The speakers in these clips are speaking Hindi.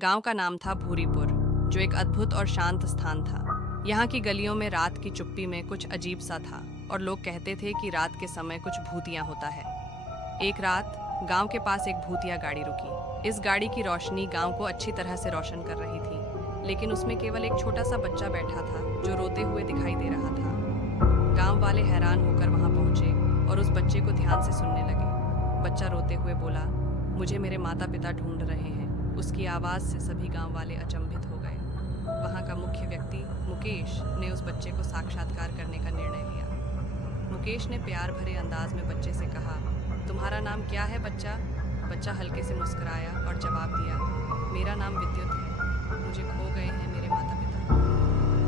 गांव का नाम था भूरीपुर, जो एक अद्भुत और शांत स्थान था। यहाँ की गलियों में रात की चुप्पी में कुछ अजीब सा था और लोग कहते थे कि रात के समय कुछ भूतिया होता है। एक रात गांव के पास एक भूतिया गाड़ी रुकी। इस गाड़ी की रोशनी गांव को अच्छी तरह से रोशन कर रही थी, लेकिन उसमें केवल एक छोटा सा बच्चा बैठा था जो रोते हुए दिखाई दे रहा था। गांव वाले हैरान होकर वहां पहुंचे और उस बच्चे को ध्यान से सुनने लगे। बच्चा रोते हुए बोला, मुझे मेरे माता पिता ढूंढ रहे हैं। उसकी आवाज़ से सभी गांव वाले अचंभित हो गए। वहां का मुख्य व्यक्ति मुकेश ने उस बच्चे को साक्षात्कार करने का निर्णय लिया। मुकेश ने प्यार भरे अंदाज में बच्चे से कहा, तुम्हारा नाम क्या है बच्चा? बच्चा हल्के से मुस्कुराया और जवाब दिया, मेरा नाम विद्युत है। मुझे खो गए हैं मेरे माता पिता।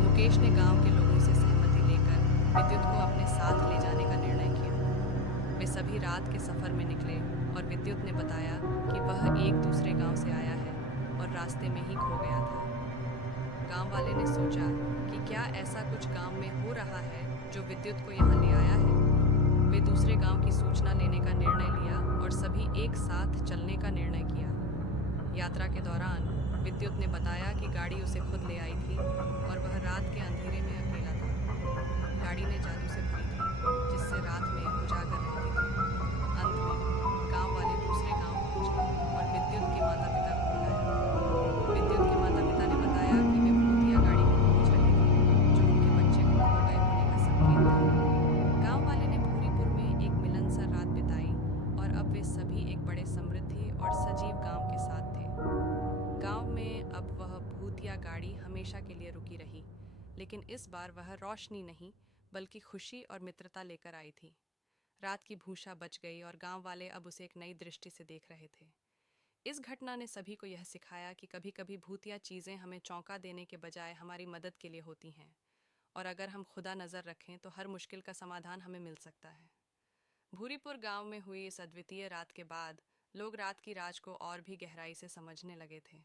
मुकेश ने गांव के लोगों से सहमति लेकर विद्युत को अपने साथ ले जाने का निर्णय किया। वे सभी रात के सफर में निकले और विद्युत ने बताया कि वह एक दूसरे गांव से आया है और रास्ते में ही खो गया था। गांव वाले ने सोचा कि क्या ऐसा कुछ गांव में हो रहा है जो विद्युत को यहाँ ले आया है। वे दूसरे गांव की सूचना लेने का निर्णय लिया और सभी एक साथ चलने का निर्णय किया। यात्रा के दौरान विद्युत ने बताया कि गाड़ी उसे खुद ले आई थी और वह रात के अंधेरे में अकेला था। गाड़ी ने जादू से भरी थी, जिससे रात में उजागर रहती थी। अंत में गांव वाले दूसरे गांव पहुंचे और विद्युत के माता पिता को बुलाया। विद्युत के माता पिता ने बताया कि वे भूतिया गाड़ी को खोज रहे थे, जो उनके बच्चे को खो गए होने का संकेत था। गांव वाले ने भूरीपुर में एक मिलनसार रात बिताई और अब वे सभी एक बड़े समृद्धि और सजीव गांव के साथ थे। गांव में अब वह भूतिया गाड़ी हमेशा के लिए रुकी रही, लेकिन इस बार वह रोशनी नहीं बल्कि खुशी और मित्रता लेकर आई थी। रात की भूषा बच गई और गांव वाले अब उसे एक नई दृष्टि से देख रहे थे। इस घटना ने सभी को यह सिखाया कि कभी-कभी भूतिया चीजें हमें चौंका देने के बजाय हमारी मदद के लिए होती हैं, और अगर हम खुदा नजर रखें तो हर मुश्किल का समाधान हमें मिल सकता है। भूरीपुर गांव में हुई इस अद्वितीय रात के बाद लोग रात की राज को और भी गहराई से समझने लगे थे।